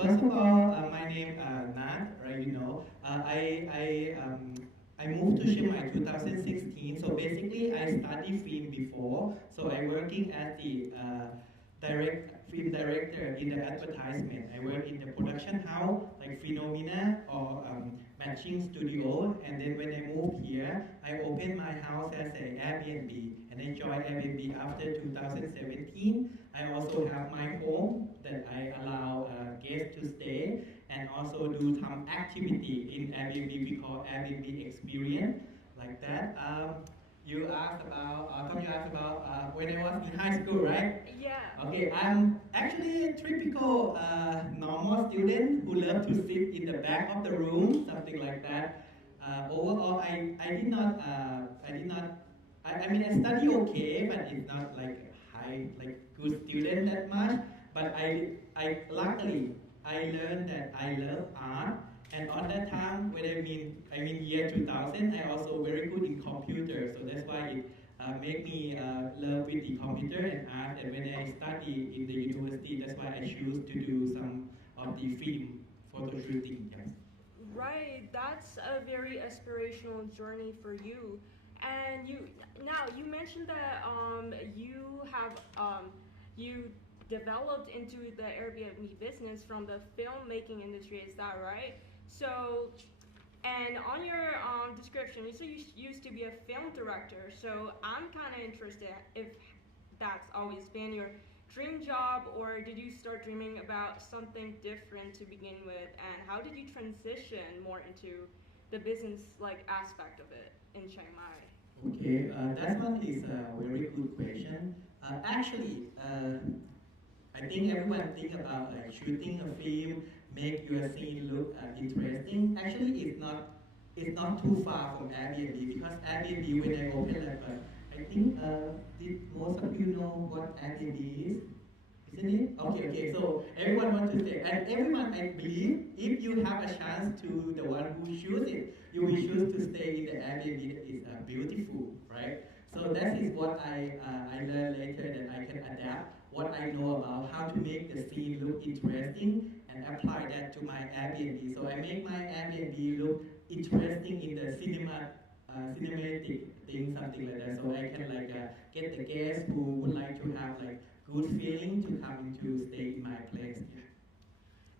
First of all, my name is Nutth, right? I moved to Chiang Mai 2016. So basically, I studied film before. So I working as the film director in the advertisement. I work in the production house like Phenomena or Matching Studio. And then when I moved here, I opened my house as an Airbnb. And I joined Airbnb after 2017. I also have my home that I allow guests to stay and also do some activity in Airbnb we call Airbnb experience like that. You asked about when I was in high school, right? Yeah. Okay, I'm actually a typical normal student who loves to sit in the back of the room, something like that. Overall, I did not, I mean, I study okay, but it's not like high, like good student that much. But luckily, I learned that I love art. And on that time, when I mean year 2000, I also very good in computer. So that's why it made me love with the computer and art. And when I study in the university, that's why I choose to do some of the film photo shooting. Yes. Right, that's a very aspirational journey for you. And you mentioned that you developed into the Airbnb business from the filmmaking industry. Is that right? So, and on your description, you said you used to be a film director. So I'm kind of interested if that's always been your dream job, or did you start dreaming about something different to begin with? And how did you transition more into the business aspect of it in Chiang Mai? Okay, that one is a very good question. Actually, I think everyone think about like shooting a film, make your scene look interesting. Actually, it's not too far from Airbnb because Airbnb when I open I think did most of you know what Airbnb is? Isn't it? Okay. So everyone wants to stay, and everyone I believe, if you have a chance to the one who choose it, you will choose to stay in the Airbnb that is beautiful, right? So that is what I learned later that I can adapt what I know about how to make the scene look interesting and apply that to my Airbnb. So I make my Airbnb look interesting in the cinematic thing, something like that. So I can get the guests who would like to have good feeling to come to stay in my place.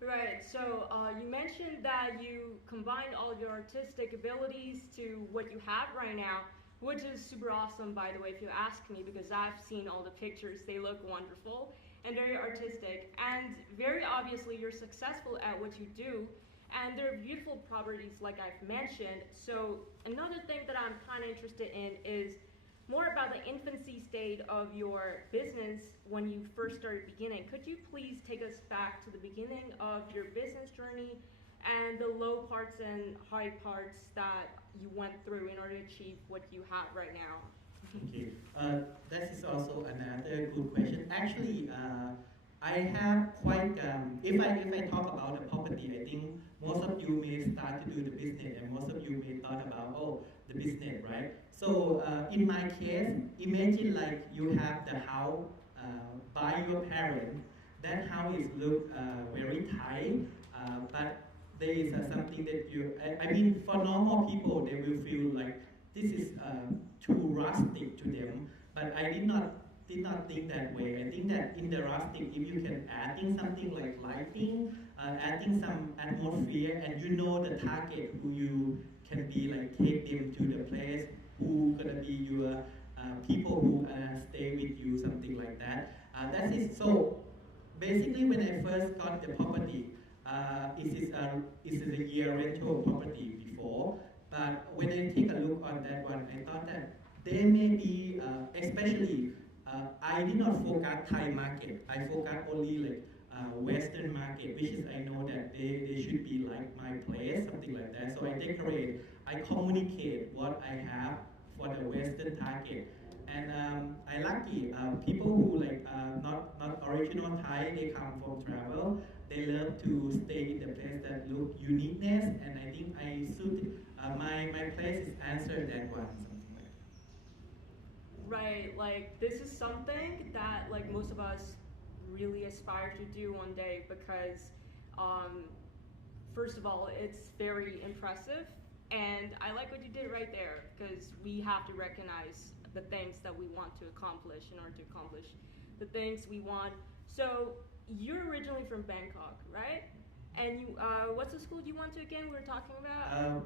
Right, so you mentioned that you combined all your artistic abilities to what you have right now, which is super awesome, by the way, if you ask me, because I've seen all the pictures. They look wonderful and very artistic, and very obviously you're successful at what you do, and they're beautiful properties like I've mentioned. So another thing that I'm kind of interested in is more about the infancy state of your business when you first started beginning. Could you please take us back to the beginning of your business journey and the low parts and high parts that you went through in order to achieve what you have right now? Okay, that is also another good question. Actually, I have quite, if I talk about the property, I think most of you may start to do the business and most of you may thought about, the business, right? So in my case, imagine like you have the house by your parents. That house is look very tight, but there is something that I mean, for normal people, they will feel like this is too rustic to them, but I did not think that way. I think that in the rustic, if you can adding something like lighting, adding some atmosphere, and you know the target who you can be take them to the place who gonna be your people who stay with you, something like that. That is so. Basically, when I first got the property, it is a year rental property before. But when I take a look on that one, I thought that there may be, especially, I did not focus Thai market. I focus only Western market, which is I know that they should be like my place, something like that. So I decorate, I communicate what I have for the Western target. And I lucky people who not original Thai, they come from travel. They love to stay in the place that look uniqueness, and I think I suit my place is answered that one. Right, this is something that most of us really aspire to do one day, because First of all, it's very impressive, and I like what you did right there, because we have to recognize the things that we want to accomplish in order to accomplish the things we want. So you're originally from Bangkok, right? And you, what's the school you went to again? We were talking about.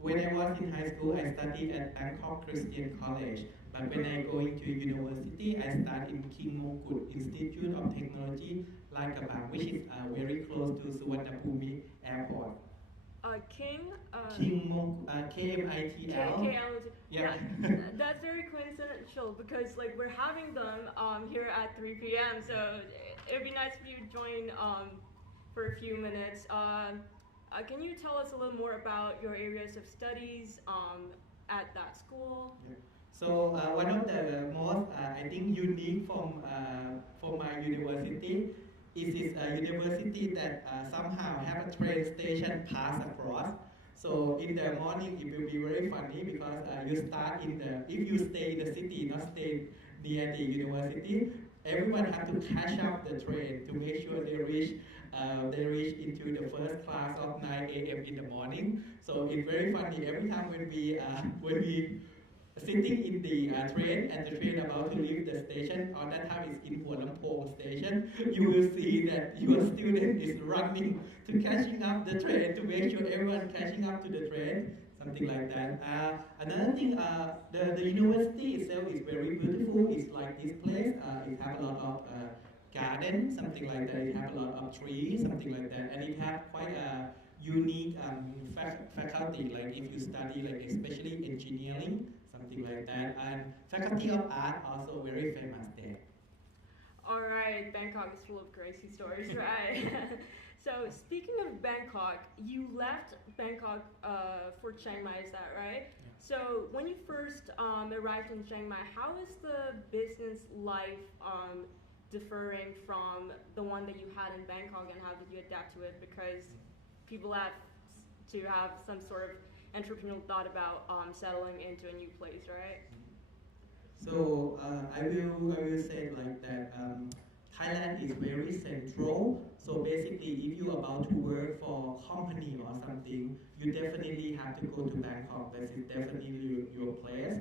When I was in high school, I studied at Bangkok Christian College. But when I go into university, I studied in King Mongkut Institute of Technology, Lankabang, which is very close to Suvarnabhumi Airport. King? King Mongkut, KMITL. Yeah, that's very coincidental because like we're having them here at 3 p.m. So it'd be nice if you join for a few minutes. Can you tell us a little more about your areas of studies at that school? Yeah. So one of the most, I think, unique from my university is this university that somehow have a train station pass across. So in the morning it will be very funny because you start in the, if you stay in the city, not stay near the university, everyone have to catch up the train to make sure they reach into the first class of 9 a.m. in the morning. So it's very funny every time when we sitting in the train and the train about to leave the station, on that time it's in Hua Lamphong station, you will see that your student is running to catching up the train to make sure everyone catching up to the train, something like that. Another thing, the university itself is very beautiful. It's like this place, it has a lot of garden, something like that. It has a lot of trees, something like that, and it has quite a unique faculty. Like if you study, like especially engineering, something like that, and faculty of art also very famous there. All right, Bangkok is full of crazy stories, right? So speaking of Bangkok, you left Bangkok for Chiang Mai, is that right? Yeah. So when you first arrived in Chiang Mai, how is the business life differing from the one that you had in Bangkok, and how did you adapt to it? Because people have to have some sort of entrepreneurial thought about settling into a new place, right? So I will say like that. Thailand is very central. So basically, if you're about to work for a company or something, you definitely have to go to Bangkok. That is definitely your place.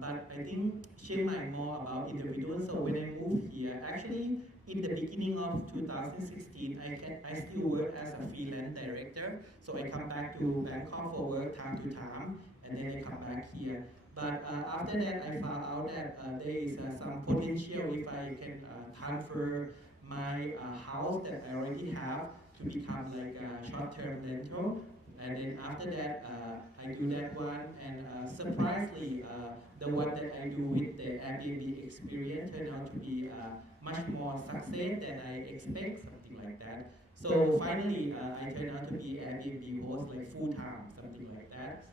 But I think Chiang Mai more about individuals. So when I moved here, actually in the beginning of 2016, I still work as a freelance director. So I come back to Bangkok for work time to time, and then I come back here. But after that, I found out that there is some potential if I can transfer my house that I already have to become like a short-term rental. And then after that, I do that one, and surprisingly, the one that I do with the Airbnb experience turned out to be much more success than I expect, something like that. So finally, I turned out to be Airbnb host like full-time, something like that.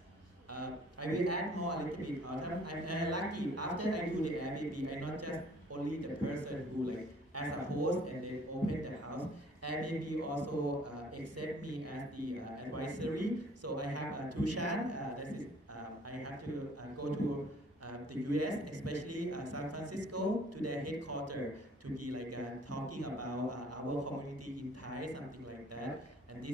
I will add more a little bit autumn. I'm lucky, after I do the Airbnb, I'm not just only the person who like as a host and then open the house. Airbnb also accept me as the advisory. So I have two chance. I have to go to the US, especially San Francisco, to their headquarters to be like talking about our community in Thai, something like that. And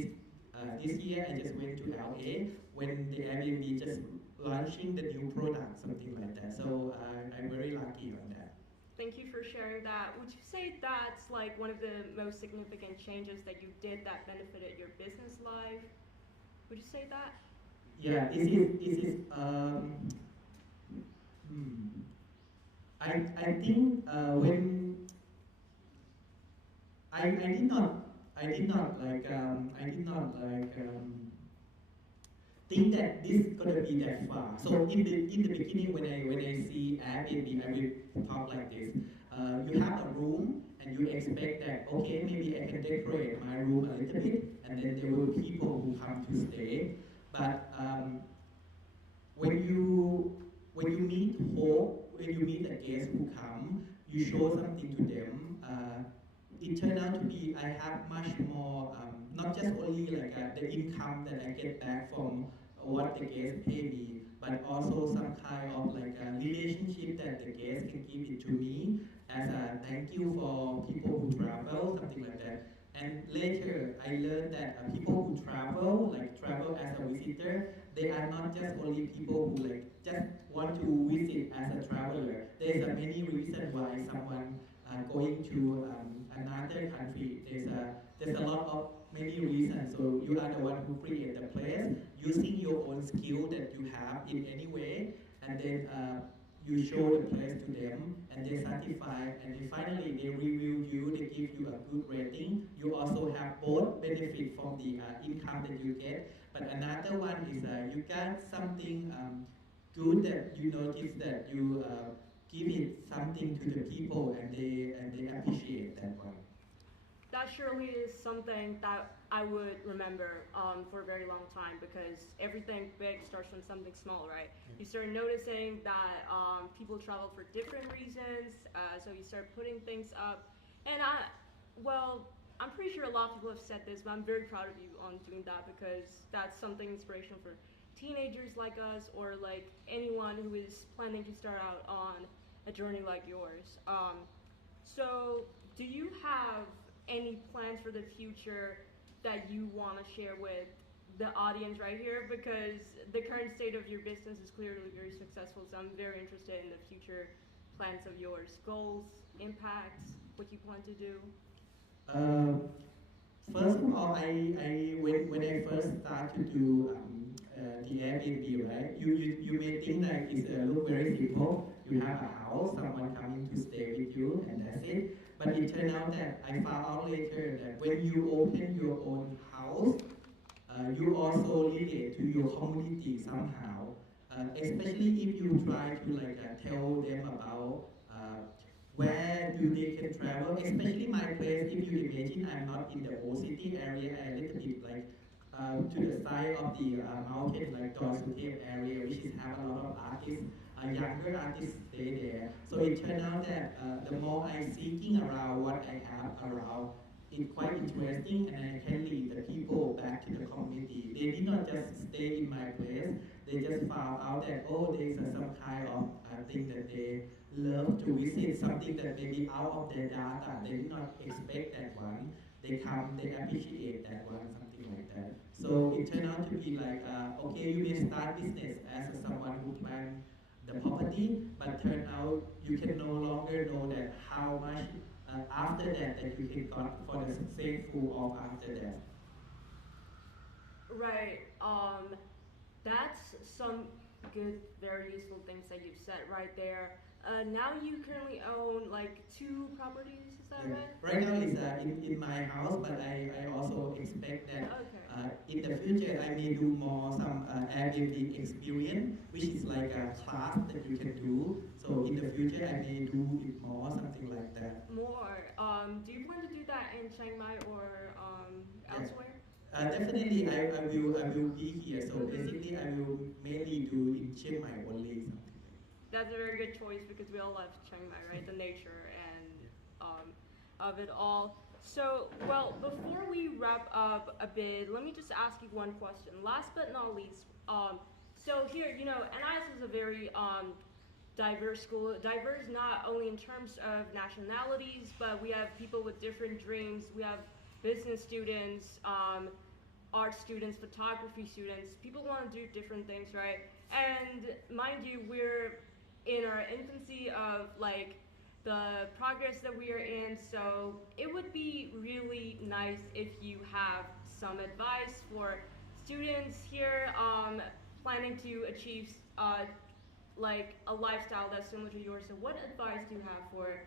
this year I just went to LA when the Airbnb just launching the new product, something like that. So I'm very lucky on that. Thank you for sharing that. Would you say that's like one of the most significant changes that you did that benefited your business life? Would you say that? Yeah, I think when I did not think that this is gonna be that far. So in the beginning, when I see Airbnb, I will talk like this. You have a room and you expect that, okay, maybe I can decorate my room a little bit, and then there will be people who come to stay. But when you meet a guest who come, you show something to them. It turned out to be I have much more, not just only like the income that I get back from what the guests pay me, but also some kind of like a relationship that the guests can give it to me as a thank you for people who travel, something like that. And later, I learned that people who travel, like travel as a visitor, they are not just only people who like just want to visit as a traveler. There's a many reasons why someone going to another country. There's a lot of many reasons. So you are the one who create the place using your own skill that you have in any way, and then you show the place to them, and they certify, and then finally they review you, they give you a good rating. You also have both benefit from the income that you get, but another one is you got something good that you notice that you give it something to the people, and they appreciate that one. That surely is something that I would remember for a very long time, because everything big starts from something small, right? You start noticing that people travel for different reasons, so you start putting things up. And I'm pretty sure a lot of people have said this, but I'm very proud of you on doing that, because that's something inspirational for teenagers like us, or like anyone who is planning to start out on a journey like yours. So do you have any plans for the future that you want to share with the audience right here? Because the current state of your business is clearly very successful, so I'm very interested in the future plans of yours, goals, impacts, what you plan to do. First of all, when I first started to do the Airbnb, right? You may think that it's look very simple. You have a house, someone coming to stay with you, and that's it. But it turned out that I found out later that when you open your own house, you also relate to your community somehow. Especially if you try to like tell them about where do they can travel. Especially my place, if you imagine, I'm not in the old city area, I'm a little bit like to the side of the mountain, like Dorsutev area, which is have a lot of artists, younger artists stay there. So it turned out that the more I seeking around what I have around, it's quite interesting, and I can lead the people back to the community. They did not just stay in my place, they just found out that, oh, there's some kind of thing that they love to visit, something that may be out of their data. They did not expect that one. They come, they appreciate that one, something like that. So it turned out to be like, okay, you may start business as someone who planned the property, but turned out you can no longer know that how much after that you can got for the successful of after that. Right. That's some good, very useful things that you've said right there. Now you currently own like 2 properties, is that right? Right now it's in my house, but I also expect that in the future I may do more some Airbnb experience, which is like a class that you can do. So in the future I may do it more, something like that. More. Do you plan to do that in Chiang Mai or elsewhere? Definitely I will be here. So basically I will mainly do in Chiang Mai only. That's a very good choice, because we all love Chiang Mai, right? The nature and of it all. So, well, before we wrap up a bit, let me just ask you one question. Last but not least, so here, NIS is a very diverse school. Diverse not only in terms of nationalities, but we have people with different dreams. We have business students, art students, photography students. People want to do different things, right? And mind you, we're in our infancy of like the progress that we are in, so it would be really nice if you have some advice for students here planning to achieve like a lifestyle that's similar to yours. So what advice do you have for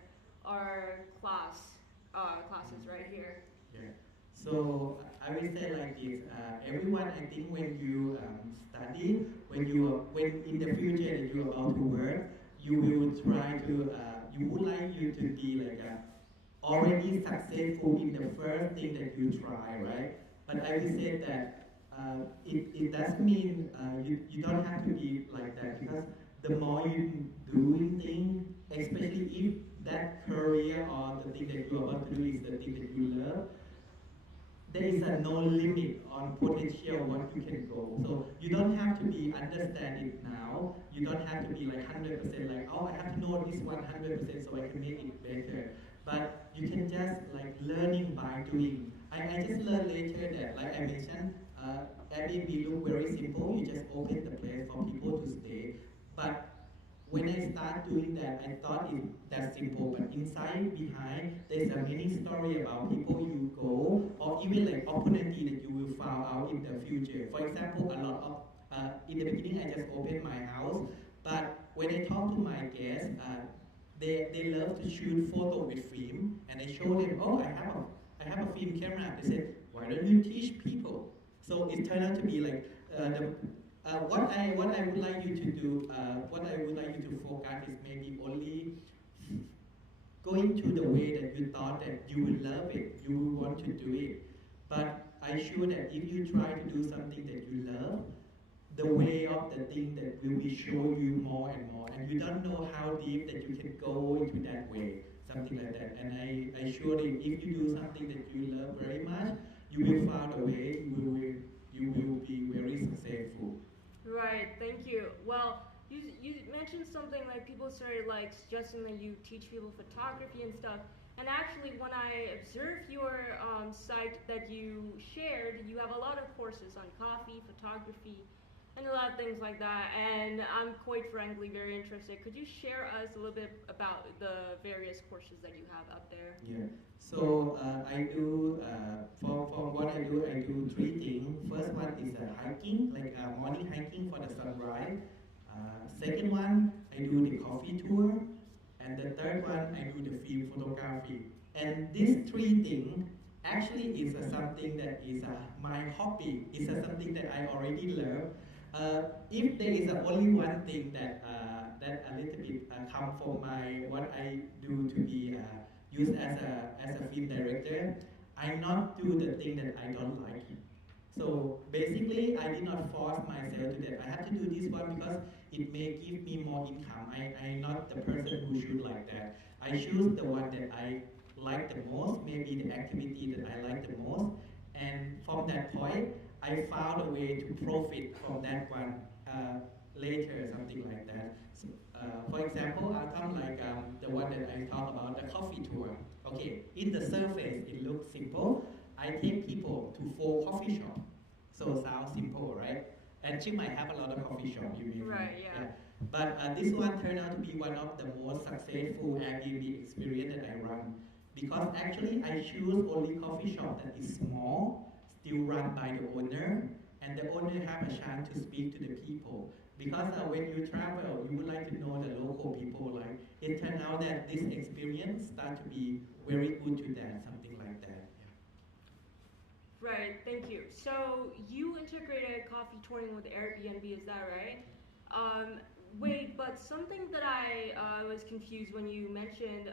our classes right here? Yeah. So I will say like this, everyone, I think when you study, when in the future that you're about to work, you will try to, you would like you to be like already successful in the first thing that you try, right? But I will say that it doesn't mean you don't have to be like that, because the more you doing things, especially if that career or the thing that you're about to do is the thing that you love, there is no limit on potential what you can go. So you don't have to be understand it now. You don't have to be like 100% like, oh, I have to know this 100% so I can make it better. but you can just like learning by doing. I just learned later that, like I mentioned, Airbnb look very simple. You just open the place for people to stay. But when I start doing that, I thought it that simple. But inside, behind, there's a many story about people you go, or even like opportunity that you will find out in the future. For example, a lot of in the beginning, I just opened my house, but when I talk to my guests, they love to shoot photo with film, and I show them, oh, I have a film camera. They said, why don't you teach people? So it turned out to be like what I would like you to do, what I would like you to focus is maybe only going to the way that you thought that you would love it, you would want to do it. But I'm sure that if you try to do something that you love, the way of the thing that will be show you more and more, and you don't know how deep that you can go into that way, something like that. And I surely, if you do something that you love very much, you will find a way. You will be very successful. Right, thank you. Well, you mentioned something like people started like suggesting that you teach people photography and stuff. And actually, when I observed your site that you shared, you have a lot of courses on coffee, photography, and a lot of things like that. And I'm quite frankly very interested. Could you share us a little bit about the various courses that you have up there? Yeah. So I do for what I do three things. First one is hiking, like morning hiking for the sunrise. Second one, I do the coffee tour, and the third one, I do the film photography. And these three things actually is something that is my hobby. It's something that I already love. If there is only one thing that that a little bit come from my what I do to be used as a film director, I not do the thing that I don't like. So basically, I did not force myself to that. I have to do this one because it may give me more income. I'm not the person who should like that. I choose the one that I like the most, maybe the activity that I like the most, and from that point, I found a way to profit from that one later, something like that. So, for example, I come like the one that I talk about, the coffee tour. Okay, in the surface, it looks simple. I take people to 4 coffee shops. So sounds simple, right? And Chiang might have a lot of coffee shops, you mean? Right, yeah. But this one turned out to be one of the most successful Airbnb experience that I run. Because actually, I choose only coffee shop that is small, still run by the owner, and the owner have a chance to speak to the people. Because when you travel, you would like to know the local people. Like it turned out that this experience started to be very good to that, something like that. Yeah. Right, thank you. So you integrated coffee touring with Airbnb, is that right? Wait, but something that I was confused when you mentioned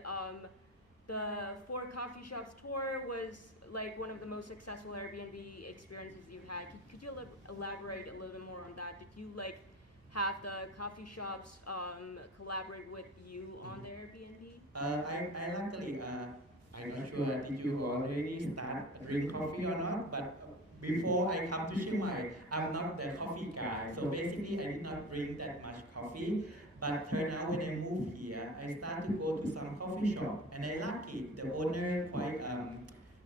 the 4 coffee shops tour was like one of the most successful Airbnb experiences you've had. Could you elaborate a little bit more on that? Did you like have the coffee shops collaborate with you on the Airbnb? I luckily, I'm not sure did you already start drink coffee or not, but before I come to Chiang Mai, I'm not the coffee guy. So basically, I did not drink that much coffee. But turned out when I moved here, I started to go to some coffee shop, and I lucky the owner quite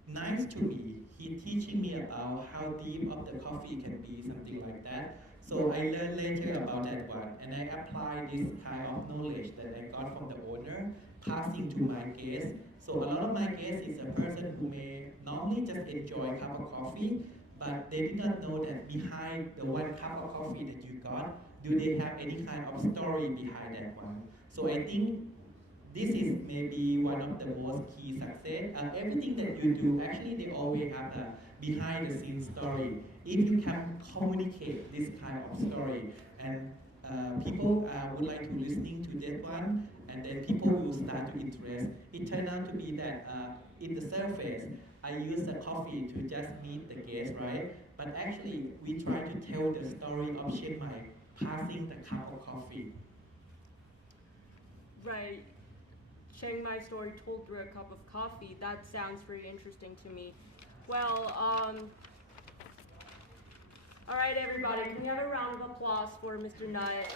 nice to me. He teaching me about how deep of the coffee can be, something like that. So I learned later about that one, and I applied this kind of knowledge that I got from the owner, passing to my guests. So a lot of my guests is a person who may normally just enjoy a cup of coffee, but they did not know that behind the 1 cup of coffee that you got, do they have any kind of story behind that one? So I think this is maybe one of the most key success. Everything that you do, actually they always have a behind the scenes story. If you can communicate this kind of story, and people would like to listening to that one, and then people will start to interest. It turned out to be that in the surface, I use the coffee to just meet the guests, right? But actually, we try to tell the story of Chiang Mai passing the cup of coffee. Right. Chiang Mai story told through a cup of coffee. That sounds very interesting to me. Well, all right, everybody, can we have a round of applause for Mr. Nutth?